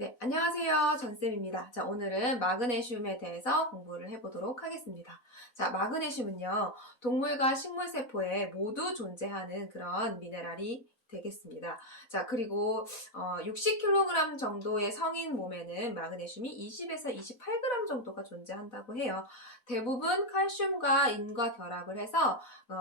네, 안녕하세요. 전쌤입니다. 자, 오늘은 마그네슘에 대해서 공부를 해보도록 하겠습니다. 자, 마그네슘은요, 동물과 식물 세포에 모두 존재하는 그런 미네랄이 되겠습니다. 자, 그리고 60kg 정도의 성인 몸에는 마그네슘이 20에서 28g 정도가 존재한다고 해요. 대부분 칼슘과 인과 결합을 해서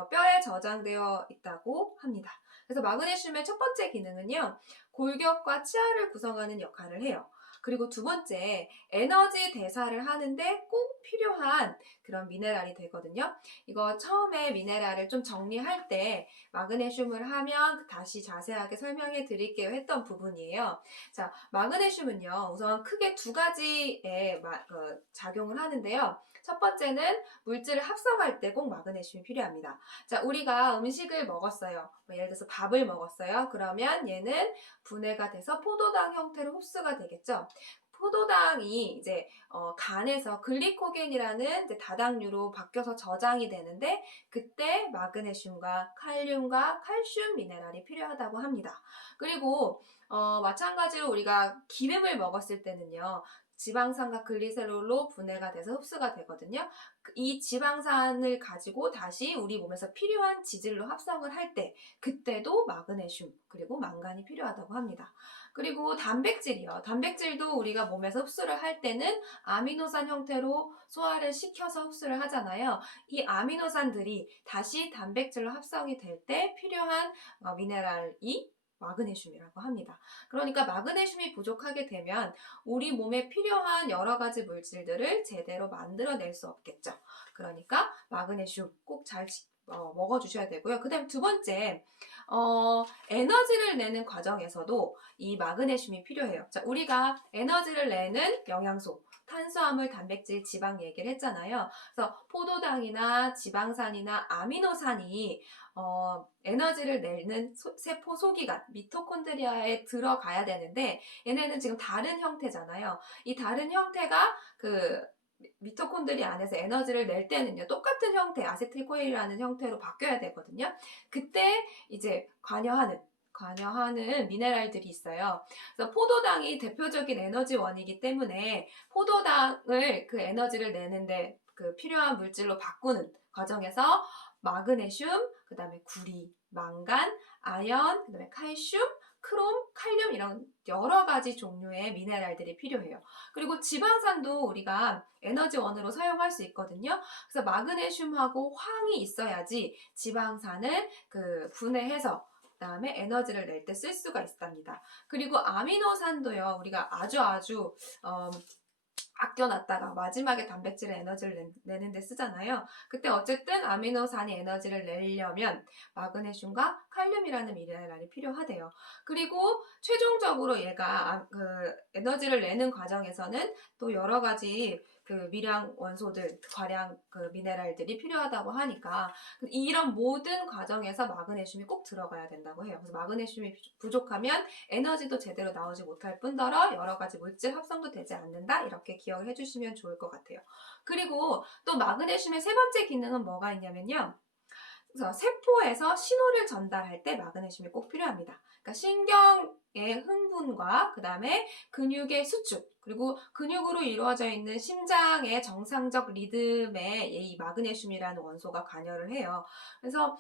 뼈에 저장되어 있다고 합니다. 그래서 마그네슘의 첫 번째 기능은요, 골격과 치아를 구성하는 역할을 해요. 그리고 두 번째, 에너지 대사를 하는데 꼭 필요한 그런 미네랄이 되거든요. 이거 처음에 미네랄을 좀 정리할 때 마그네슘을 하면 다시 자세하게 설명해 드릴게요 했던 부분이에요. 자, 마그네슘은요, 우선 크게 두 가지의 작용을 하는데요. 첫 번째는 물질을 합성할 때 꼭 마그네슘이 필요합니다. 자, 우리가 음식을 먹었어요. 예를 들어서 밥을 먹었어요. 그러면 얘는 분해가 돼서 포도당 형태로 흡수가 되겠죠. 포도당이 이제 간에서 글리코겐이라는 이제 다당류로 바뀌어서 저장이 되는데 그때 마그네슘과 칼륨과 칼슘 미네랄이 필요하다고 합니다. 그리고 마찬가지로 우리가 기름을 먹었을 때는요. 지방산과 글리세롤로 분해가 돼서 흡수가 되거든요. 이 지방산을 가지고 다시 우리 몸에서 필요한 지질로 합성을 할 때 그때도 마그네슘 그리고 망간이 필요하다고 합니다. 그리고 단백질이요. 단백질도 우리가 몸에서 흡수를 할 때는 아미노산 형태로 소화를 시켜서 흡수를 하잖아요. 이 아미노산들이 다시 단백질로 합성이 될 때 필요한 미네랄이 마그네슘이라고 합니다. 그러니까 마그네슘이 부족하게 되면 우리 몸에 필요한 여러 가지 물질들을 제대로 만들어낼 수 없겠죠. 그러니까 마그네슘 꼭 잘 먹어주셔야 되고요. 그 다음 두 번째, 에너지를 내는 과정에서도 이 마그네슘이 필요해요. 자, 우리가 에너지를 내는 영양소, 탄수화물, 단백질, 지방 얘기를 했잖아요. 그래서 포도당이나 지방산이나 아미노산이 에너지를 내는 세포 소기관, 미토콘드리아에 들어가야 되는데 얘네는 지금 다른 형태잖아요. 이 다른 형태가 미토콘드리아 안에서 에너지를 낼 때는요, 똑같은 형태, 아세틸코일이라는 형태로 바뀌어야 되거든요. 그때 이제 관여하는 미네랄들이 있어요. 그래서 포도당이 대표적인 에너지원이기 때문에 포도당을 그 에너지를 내는데 그 필요한 물질로 바꾸는 과정에서 마그네슘, 그 다음에 구리, 망간, 아연, 그 다음에 칼슘, 크롬, 칼륨 이런 여러 가지 종류의 미네랄들이 필요해요. 그리고 지방산도 우리가 에너지원으로 사용할 수 있거든요. 그래서 마그네슘하고 황이 있어야지 지방산을 분해해서 그다음에 에너지를 낼 때 쓸 수가 있답니다. 그리고 아미노산도요. 우리가 아주 아껴놨다가 마지막에 단백질의 에너지를 내는 데 쓰잖아요. 그때 어쨌든 아미노산이 에너지를 내려면 마그네슘과 칼륨이라는 미네랄이 필요하대요. 그리고 최종적으로 얘가 에너지를 내는 과정에서는 또 여러 가지 미량 원소들, 과량 미네랄들이 필요하다고 하니까 이런 모든 과정에서 마그네슘이 꼭 들어가야 된다고 해요. 그래서 마그네슘이 부족하면 에너지도 제대로 나오지 못할 뿐더러 여러 가지 물질 합성도 되지 않는다. 이렇게 기억을 해주시면 좋을 것 같아요. 그리고 또 마그네슘의 세 번째 기능은 뭐가 있냐면요. 그래서 세포에서 신호를 전달할 때 마그네슘이 꼭 필요합니다. 그러니까 신경의 흥분과 그 다음에 근육의 수축 그리고 근육으로 이루어져 있는 심장의 정상적 리듬에 이 마그네슘이라는 원소가 관여를 해요. 그래서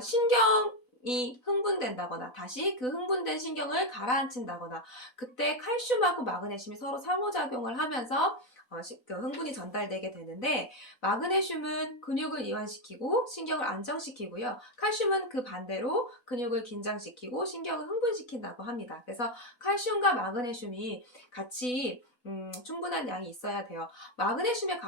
신경이 흥분된다거나 다시 그 흥분된 신경을 가라앉힌다거나 그때 칼슘하고 마그네슘이 서로 상호작용을 하면서 흥분이 전달되게 되는데 마그네슘은 근육을 이완시키고 신경을 안정시키고요. 칼슘은 그 반대로 근육을 긴장시키고 신경을 흥분시킨다고 합니다. 그래서 칼슘과 마그네슘이 같이 충분한 양이 있어야 돼요. 마그네슘의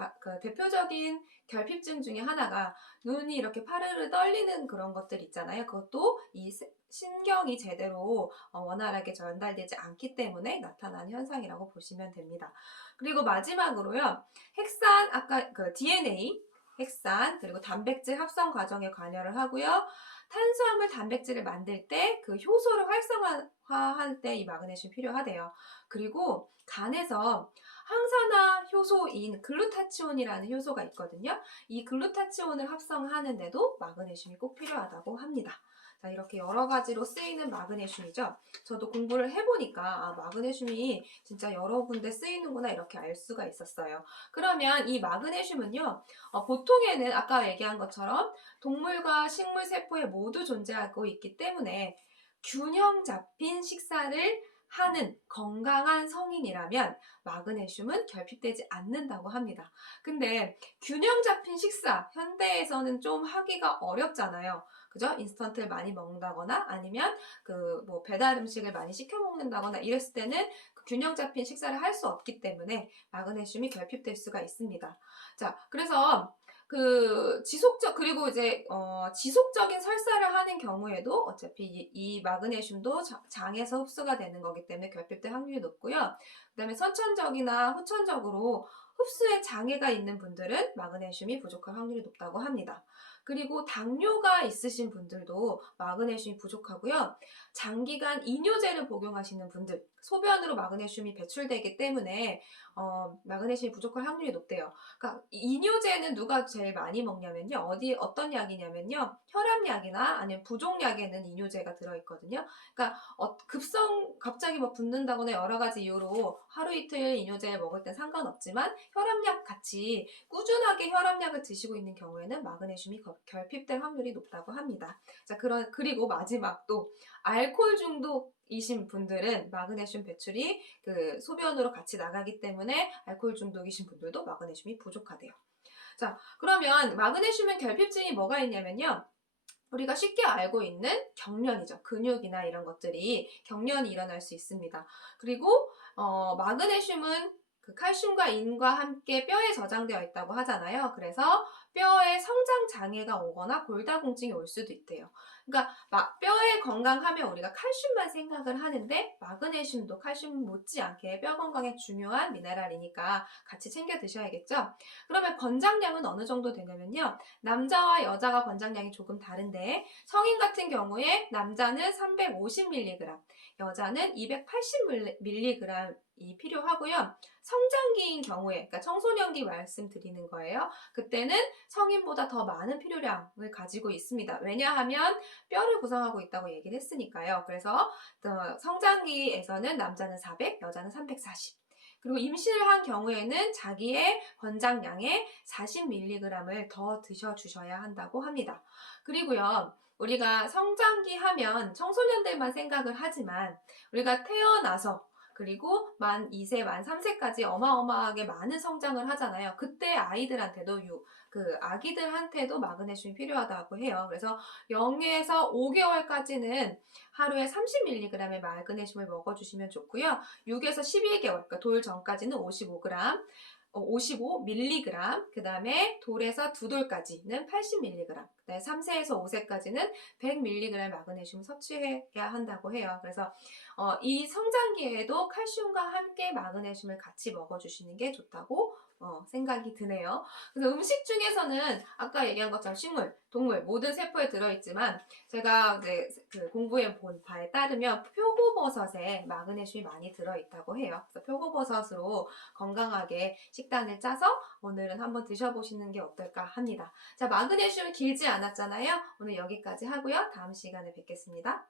대표적인 결핍증 중에 하나가 눈이 이렇게 파르르 떨리는 그런 것들 있잖아요. 그것도 이 신경이 제대로 원활하게 전달되지 않기 때문에 나타나는 현상이라고 보시면 됩니다. 그리고 마지막으로요. 핵산, 아까 DNA, 핵산, 그리고 단백질 합성 과정에 관여를 하고요. 탄수화물 단백질을 만들 때 그 효소를 활성화할 때 이 마그네슘이 필요하대요. 그리고 간에서 항산화 효소인 글루타치온이라는 효소가 있거든요. 이 글루타치온을 합성하는데도 마그네슘이 꼭 필요하다고 합니다. 자, 이렇게 여러 가지로 쓰이는 마그네슘이죠. 저도 공부를 해보니까 마그네슘이 진짜 여러 군데 쓰이는구나 이렇게 알 수가 있었어요. 그러면 이 마그네슘은요, 보통에는 아까 얘기한 것처럼 동물과 식물 세포에 모두 존재하고 있기 때문에 균형 잡힌 식사를 하는 건강한 성인이라면 마그네슘은 결핍되지 않는다고 합니다. 근데 균형 잡힌 식사, 현대에서는 좀 하기가 어렵잖아요. 그죠? 인스턴트를 많이 먹는다거나 아니면 뭐 배달 음식을 많이 시켜 먹는다거나 이랬을 때는 그 균형 잡힌 식사를 할 수 없기 때문에 마그네슘이 결핍될 수가 있습니다. 자, 그래서 그리고 이제 지속적인 설사를 하는 경우에도 어차피 이 마그네슘도 장에서 흡수가 되는 거기 때문에 결핍될 확률이 높고요. 그다음에 선천적이나 후천적으로 흡수에 장애가 있는 분들은 마그네슘이 부족할 확률이 높다고 합니다. 그리고 당뇨가 있으신 분들도 마그네슘이 부족하고요. 장기간 이뇨제를 복용하시는 분들, 소변으로 마그네슘이 배출되기 때문에 마그네슘이 부족할 확률이 높대요. 그러니까 이뇨제는 누가 제일 많이 먹냐면요. 어떤 약이냐면요. 혈압약이나 아니면 부종약에는 이뇨제가 들어있거든요. 그러니까 갑자기 뭐 붓는다거나 여러 가지 이유로 하루 이틀 이뇨제를 먹을 땐 상관없지만 혈압약 같이 꾸준하게 혈압약을 드시고 있는 경우에는 마그네슘이 결핍될 확률이 높다고 합니다. 자, 그리고 마지막 또 알코올 중독이신 분들은 마그네슘 배출이 소변으로 같이 나가기 때문에 알코올 중독이신 분들도 마그네슘이 부족하대요. 자, 그러면 마그네슘의 결핍증이 뭐가 있냐면요. 우리가 쉽게 알고 있는 경련이죠. 근육이나 이런 것들이 경련이 일어날 수 있습니다. 그리고 마그네슘은 칼슘과 인과 함께 뼈에 저장되어 있다고 하잖아요. 그래서 뼈에 성장 장애가 오거나 골다공증이 올 수도 있대요. 그러니까 뼈의 건강하면 우리가 칼슘만 생각을 하는데 마그네슘도 칼슘 못지않게 뼈 건강에 중요한 미네랄이니까 같이 챙겨 드셔야겠죠. 그러면 권장량은 어느 정도 되냐면요. 남자와 여자가 권장량이 조금 다른데 성인 같은 경우에 남자는 350mg, 여자는 280mg이 필요하고요. 성장기인 경우에, 그러니까 청소년기 말씀드리는 거예요. 그때는 성인보다 더 많은 필요량을 가지고 있습니다. 왜냐하면 뼈를 구성하고 있다고 얘기를 했으니까요. 그래서 성장기에서는 남자는 400, 여자는 340. 그리고 임신을 한 경우에는 자기의 권장량의 40mg을 더 드셔주셔야 한다고 합니다. 그리고요, 우리가 성장기 하면 청소년들만 생각을 하지만 우리가 태어나서 그리고 만 2세, 만 3세까지 어마어마하게 많은 성장을 하잖아요. 그때 아이들한테도 아기들한테도 마그네슘이 필요하다고 해요. 그래서 0에서 5개월까지는 하루에 30mg의 마그네슘을 먹어주시면 좋고요. 6에서 12개월, 그러니까 돌 전까지는 55mg, 그 다음에 돌에서 2돌까지는 80mg, 그 다음에 3세에서 5세까지는 100mg의 마그네슘 섭취해야 한다고 해요. 그래서 이 성장기에도 칼슘과 함께 마그네슘을 같이 먹어주시는 게 좋다고 생각이 드네요. 그래서 음식 중에서는 아까 얘기한 것처럼 식물, 동물, 모든 세포에 들어있지만 제가 이제 공부해 본 바에 따르면 표고버섯에 마그네슘이 많이 들어있다고 해요. 그래서 표고버섯으로 건강하게 식단을 짜서 오늘은 한번 드셔보시는 게 어떨까 합니다. 자, 마그네슘은 길지 않았잖아요. 오늘 여기까지 하고요. 다음 시간에 뵙겠습니다.